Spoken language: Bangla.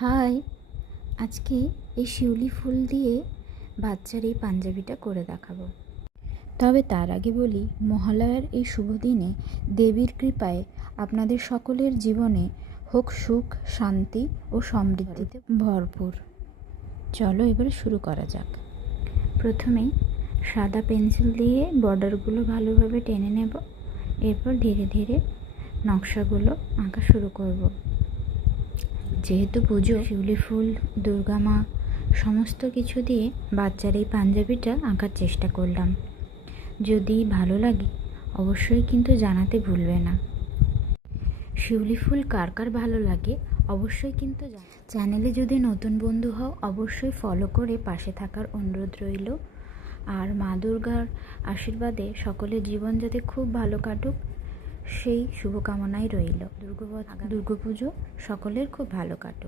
হাই, আজকে এই শিউলি ফুল দিয়ে বাচ্চার এই পাঞ্জাবিটা করে দেখাবো। তবে তার আগে বলি, মহালয়ার এই শুভ দিনে দেবীর কৃপায় আপনাদের সকলের জীবনে হোক সুখ, শান্তি ও সমৃদ্ধিতে ভরপুর। চলো এবারে শুরু করা যাক। প্রথমে সাদা পেন্সিল দিয়ে বর্ডারগুলো ভালোভাবে টেনে নেব। এরপর ধীরে ধীরে নকশাগুলো আঁকা শুরু করব। যেহেতু পুজো, শিউলি ফুল, দুর্গা মা সমস্ত কিছু দিয়ে বাচ্চার এই পাঞ্জাবিটা আঁকার চেষ্টা করলাম। যদি ভালো লাগে অবশ্যই কিন্তু জানাতে ভুলবে না। শিউলি ফুল কার কার ভালো লাগে অবশ্যই কিন্তু চ্যানেলে যদি নতুন বন্ধু হও অবশ্যই ফলো করে পাশে থাকার অনুরোধ রইল। আর মা দুর্গার আশীর্বাদে সকলের জীবন যাতে খুব ভালো কাটুক সেই শুভকামনাই রইল। দুর্গাপুজো সকলের খুব ভালো কাটুক।